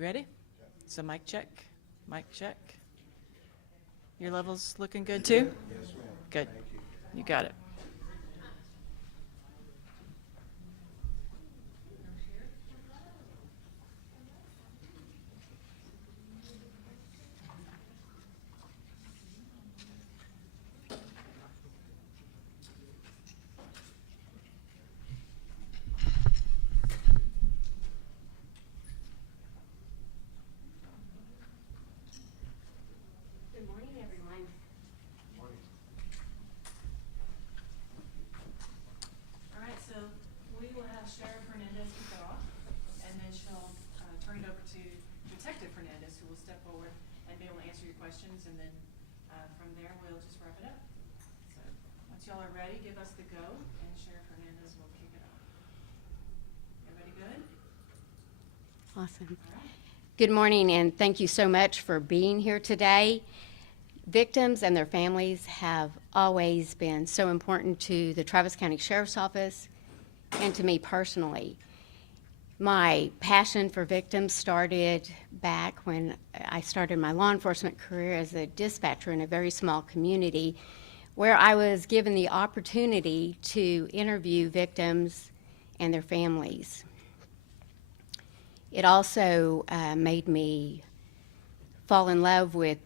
You ready? So mic check, mic check. Your level's looking good too? Yes, ma'am. Good. Thank you. You got it. Good morning, everyone. Morning. All right, so we will have Sheriff Hernandez kick it off, and then she'll turn it over to Detective Hernandez, who will step forward and be able to answer your questions, and then from there, we'll just wrap it up. So once y'all are ready, give us the go, and Sheriff Hernandez will kick it off. Everybody good? Awesome. All right. Good morning, and thank you so much for being here today. Victims and their families have always been so important to the Travis County Sheriff's Office and to me personally. My passion for victims started back when I started my law enforcement career as a dispatcher in a very small community where I was given the opportunity to interview victims and their families. It also made me fall in love with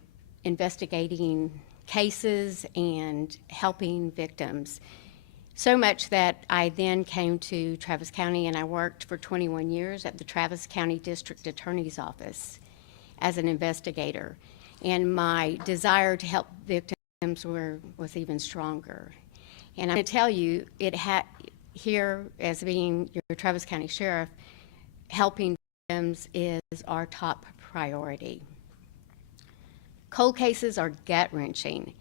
investigating cases and helping victims. So much that I then came to Travis County and I worked for 21 years at the Travis County District Attorney's Office as an investigator. And my desire to help victims was even stronger. And I'm going to tell you, here as being your Travis County Sheriff, helping victims is our top priority. Cold cases are gut-wrenching,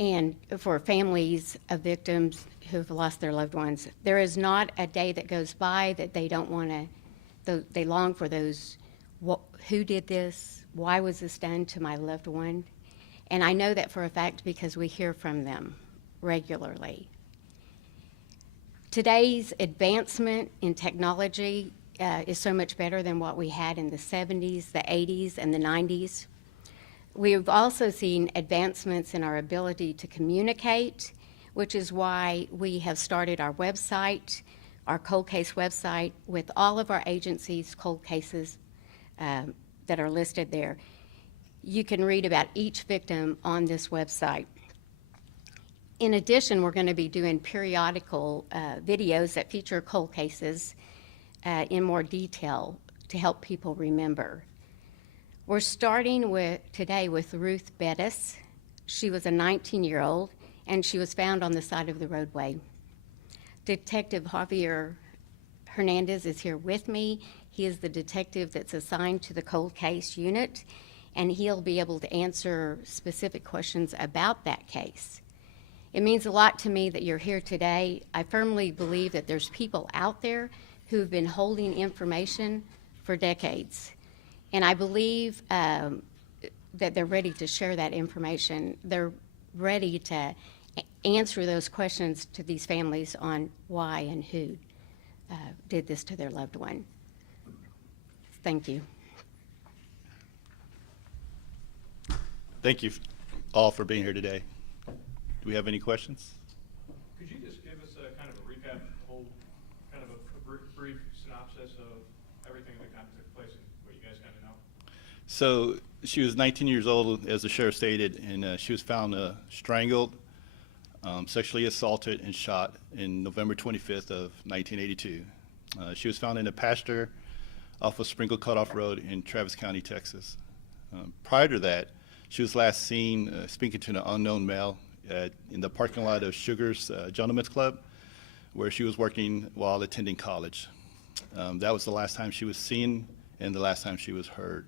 and for families of victims who've lost their loved ones, there is not a day that goes by that they don't want to, they long for those, who did this, why was this done to my loved one? And I know that for a fact because we hear from them regularly. Today's advancement in technology is so much better than what we had in the 70s, the 80s, and the 90s. We've also seen advancements in our ability to communicate, which is why we have started our website, our cold case website, with all of our agencies' cold cases that are listed there. You can read about each victim on this website. In addition, we're going to be doing periodical videos that feature cold cases in more detail to help people remember. We're starting today with Ruth Bettis. She was a 19-year-old, and she was found on the side of the roadway. Detective Javier Hernandez is here with me. He is the detective that's assigned to the cold case unit, and he'll be able to answer specific questions about that case. It means a lot to me that you're here today. I firmly believe that there's people out there who've been holding information for decades. And I believe that they're ready to share that information. They're ready to answer those questions to these families on why and who did this to their loved one. Thank you. Thank you all for being here today. Do we have any questions? Could you just give us a kind of a recap, kind of a brief synopsis of everything that kind of took place and what you guys kind of know? So she was 19 years old, as the sheriff stated, and she was found strangled, sexually assaulted, and shot in November 25th of 1982. She was found in a pasture off of Sprinkle Cutoff Road in Travis County, Texas. Prior to that, she was last seen speaking to an unknown male in the parking lot of Sugar's Gentlemen's Club, where she was working while attending college. That was the last time she was seen and the last time she was heard.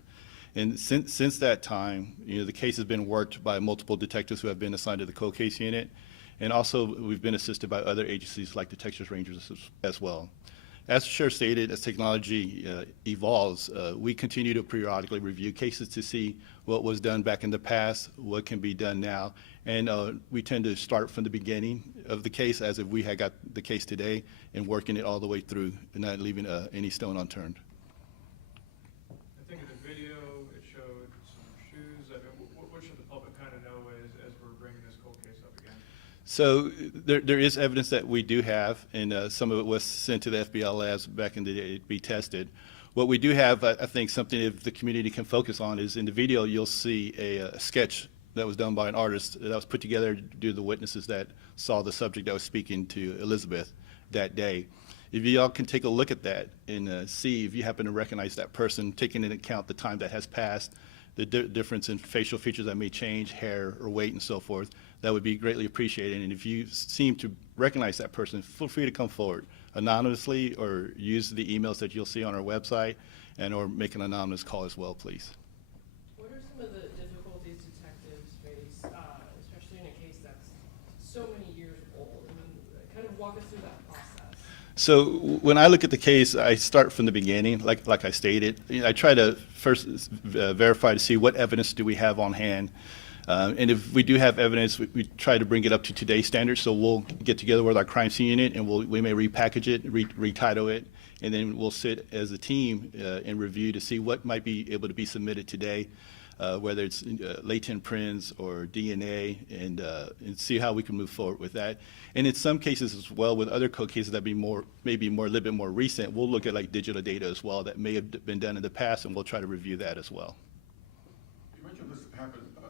And since that time, the case has been worked by multiple detectives who have been assigned to the cold case unit, and also we've been assisted by other agencies like the Texas Rangers as well. As the sheriff stated, as technology evolves, we continue to periodically review cases to see what was done back in the past, what can be done now, and we tend to start from the beginning of the case as if we had got the case today and working it all the way through and not leaving any stone unturned. So there is evidence that we do have, and some of it was sent to the FBI labs back in the day to be tested. What we do have, I think, something if the community can focus on is in the video you'll see a sketch that was done by an artist that was put together due to the witnesses that saw the subject that was speaking to Elizabeth that day. If you all can take a look at that and see if you happen to recognize that person, taking into account the time that has passed, the difference in facial features that may change, hair or weight and so forth, that would be greatly appreciated. And if you seem to recognize that person, feel free to come forward anonymously or use the emails that you'll see on our website and or make an anonymous call as well, please. What are some of the difficulties detectives face, especially in a case that's so many years old? I mean, kind of walk us through that process. So when I look at the case, I start from the beginning, like I stated. I try to first verify to see what evidence do we have on hand. And if we do have evidence, we try to bring it up to today's standards. So we'll get together with our crime scene unit and we may repackage it, retitle it, and then we'll sit as a team and review to see what might be able to be submitted today, whether it's latent prints or DNA, and see how we can move forward with that. And in some cases as well, with other code cases that be maybe a little bit more recent, we'll look at like digital data as well that may have been done in the past, and we'll try to review that as well. You mentioned this happened, the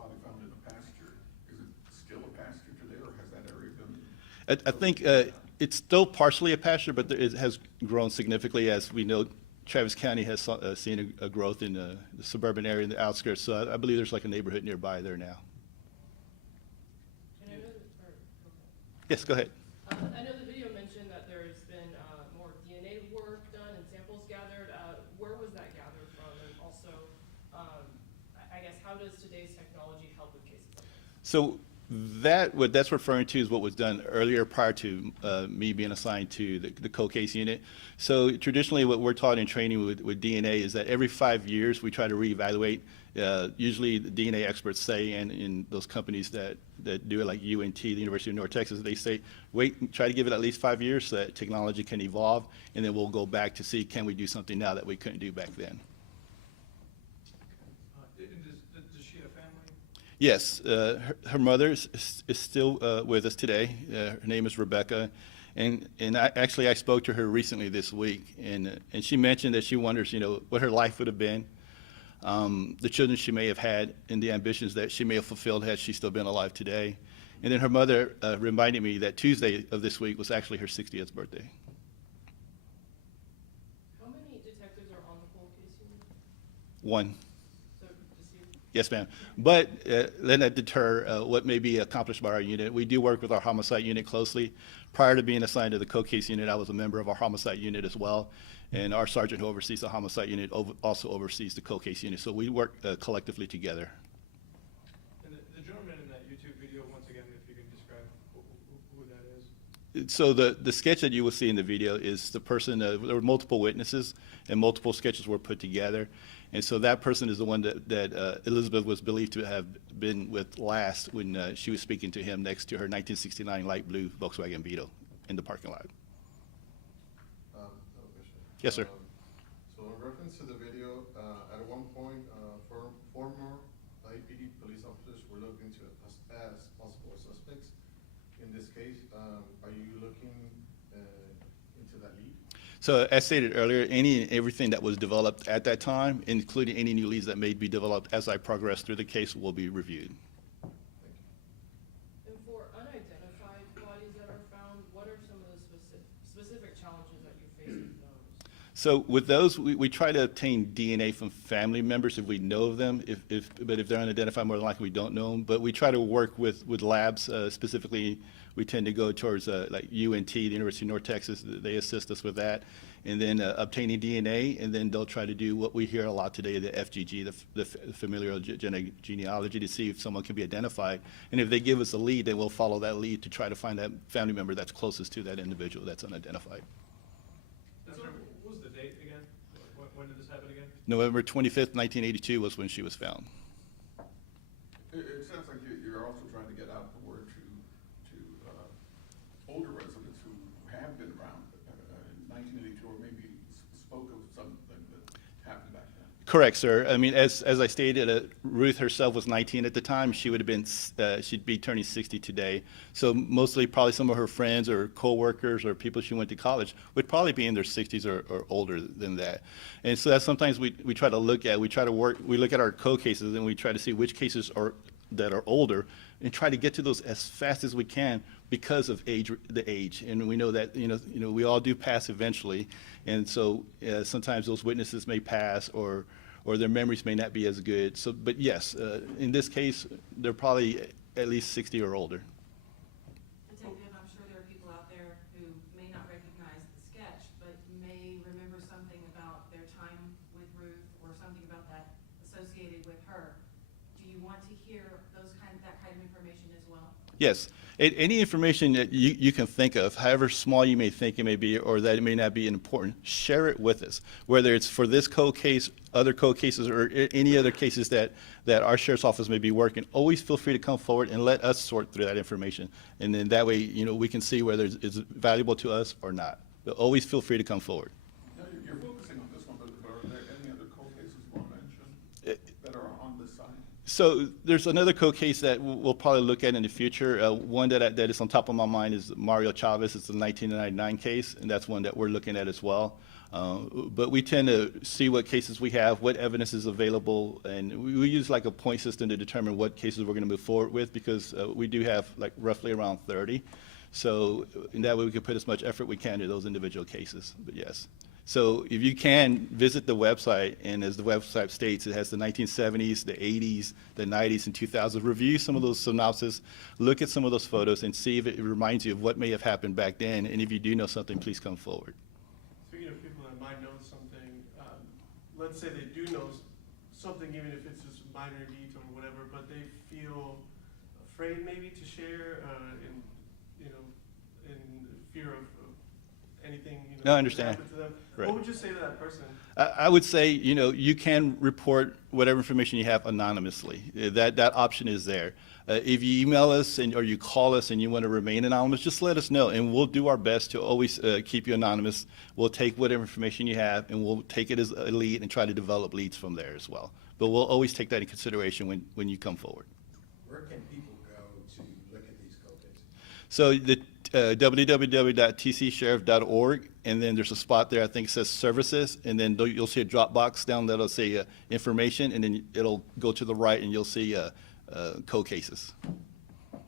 body found in a pasture. Is it still a pasture today, or has that area been? I think it's still partially a pasture, but it has grown significantly. As we know, Travis County has seen a growth in the suburban area in the outskirts. So I believe there's like a neighborhood nearby there now. And I know Yes, go ahead. I know the video mentioned that there's been more DNA work done and samples gathered. Where was that gathered from? And also, I guess, how does today's technology help with cases like this? So what that's referring to is what was done earlier prior to me being assigned to the cold case unit. So traditionally what we're taught in training with DNA is that every 5 years we try to reevaluate. Usually the DNA experts say, and in those companies that do it like UNT, the University of North Texas, they say, wait, try to give it at least 5 years so that technology can evolve, and then we'll go back to see can we do something now that we couldn't do back then. Does she have family? Yes, her mother is still with us today. Her name is Rebecca, and I spoke to her recently this week, and she mentioned that she wonders, what her life would have been, the children she may have had, and the ambitions that she may have fulfilled had she still been alive today. And then her mother reminded me that Tuesday of this week was actually her 60th birthday. How many detectives are on the cold case unit? One. So, just you. Yes, ma'am. But let that deter what may be accomplished by our unit. We do work with our homicide unit closely. Prior to being assigned to the cold case unit, I was a member of our homicide unit as well. And our sergeant who oversees the homicide unit also oversees the cold case unit. So we work collectively together. And the gentleman in that YouTube video, once again, if you can describe who that is. So the sketch that you will see in the video is the person, there were multiple witnesses and multiple sketches were put together. And so that person is the one that Elizabeth was believed to have been with last when she was speaking to him next to her 1969 light blue Volkswagen Beetle in the parking lot. Yes, sir. So in reference to the video, at one point, former IPD police officers were looked into as possible suspects. In this case, are you looking into that lead? So as stated earlier, any and everything that was developed at that time, including any new leads that may be developed as I progress through the case, will be reviewed. And for unidentified bodies that are found, what are some of the specific challenges that you face with those? So with those, we try to obtain DNA from family members if we know of them. But if they're unidentified, more than likely we don't know them. But we try to work with labs. Specifically, we tend to go towards like UNT, the University of North Texas. They assist us with that. And then obtaining DNA, and then they'll try to do what we hear a lot today, the FGG, the familial genealogy, to see if someone can be identified. And if they give us a lead, then we'll follow that lead to try to find that family member that's closest to that individual that's unidentified. What was the date again? When did this happen again? November 25th, 1982 was when she was found. It sounds like you're also trying to get out the word to older residents who have been around in 1982 or maybe spoke of something that happened back then. Correct, sir. I mean, as I stated, Ruth herself was 19 at the time. She would have been, she'd be turning 60 today. So mostly probably some of her friends or coworkers or people she went to college would probably be in their 60s or older than that. And so that's sometimes we try to look at, we look at our cases and we try to see which cases that are older and try to get to those as fast as we can because of the age. And we know that, we all do pass eventually. And so sometimes those witnesses may pass or their memories may not be as good. So, but yes, in this case, they're probably at least 60 or older. Detective, I'm sure there are people out there who may not recognize the sketch, but may remember something about their time with Ruth or something about that associated with her. Do you want to hear that kind of information as well? Yes. Any information that you can think of, however small you may think it may be, or that it may not be important, share it with us. Whether it's for this cold case, other cold cases, or any other cases that our sheriff's office may be working, always feel free to come forward and let us sort through that information. And then that way, we can see whether it's valuable to us or not. But always feel free to come forward. Now, you're focusing on this one, but are there any other cold cases you want to mention that are on this side? So there's another case that we'll probably look at in the future. One that is on top of my mind is Mario Chavez. It's the 1999 case, and that's one that we're looking at as well. But we tend to see what cases we have, what evidence is available, and we use like a point system to determine what cases we're going to move forward with because we do have like roughly around 30. So in that way we can put as much effort we can into those individual cases, but yes. So if you can, visit the website, and as the website states, it has the 1970s, the 80s, the 90s, and 2000s. Review some of those synopses, look at some of those photos, and see if it reminds you of what may have happened back then. And if you do know something, please come forward. Speaking of people that might know something, let's say they do know something, even if it's just minor detail or whatever, but they feel afraid maybe to share in fear of anything No, I understand. happen to them. Right. What would you say to that person? I would say, you can report whatever information you have anonymously. That option is there. If you email us or you call us and you want to remain anonymous, just let us know, and we'll do our best to always keep you anonymous. We'll take whatever information you have, and we'll take it as a lead and try to develop leads from there as well. But we'll always take that in consideration when you come forward. Where can people go to look at these cold cases? So the www.tcsheriff.org, and then there's a spot there, I think it says services, and then you'll see a drop box down that'll say information, and then it'll go to the right and you'll see cold cases.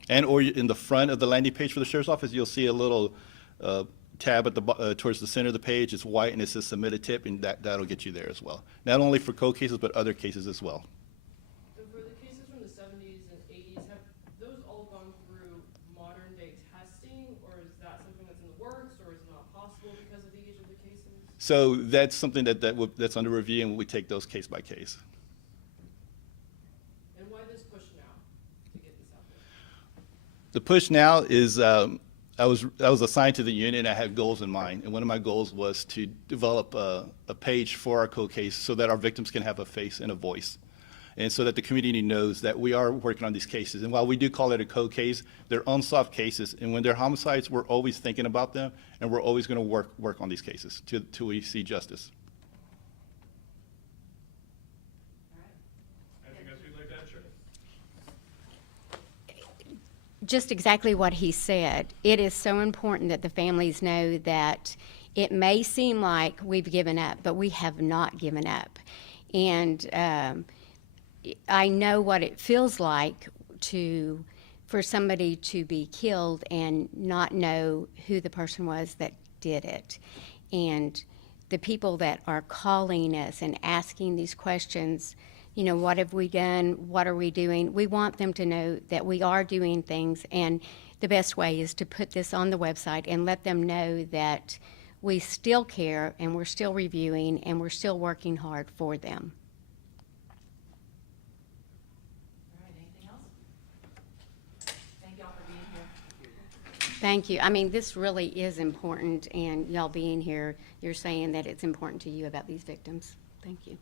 And or in the front of the landing page for the sheriff's office, you'll see a little tab at the towards the center of the page. It's white and it says submit a tip, and that'll get you there as well. Not only for cold cases, but other cases as well. So for the cases from the 70s and 80s, have those all gone through modern day testing, or is that something that's in the works, or is it not possible because of the age of the cases? So that's something that's under review, and we take those case by case. And why this push now to get this out there? The push now is I was assigned to the unit, and I had goals in mind, and one of my goals was to develop a page for our cold case so that our victims can have a face and a voice, and so that the community knows that we are working on these cases. And while we do call it a cold case, they're unsolved cases, and when they're homicides, we're always thinking about them, and we're always going to work on these cases till we see justice. All right. Anything else you'd like to add, Sheriff? Just exactly what he said. It is so important that the families know that it may seem like we've given up, but we have not given up. And I know what it feels like for somebody to be killed and not know who the person was that did it. And the people that are calling us and asking these questions, what have we done? What are we doing? We want them to know that we are doing things, and the best way is to put this on the website and let them know that we still care, and we're still reviewing, and we're still working hard for them. All right, anything else? Thank y'all for being here. Thank you. I mean, this really is important, and y'all being here, you're saying that it's important to you about these victims. Thank you.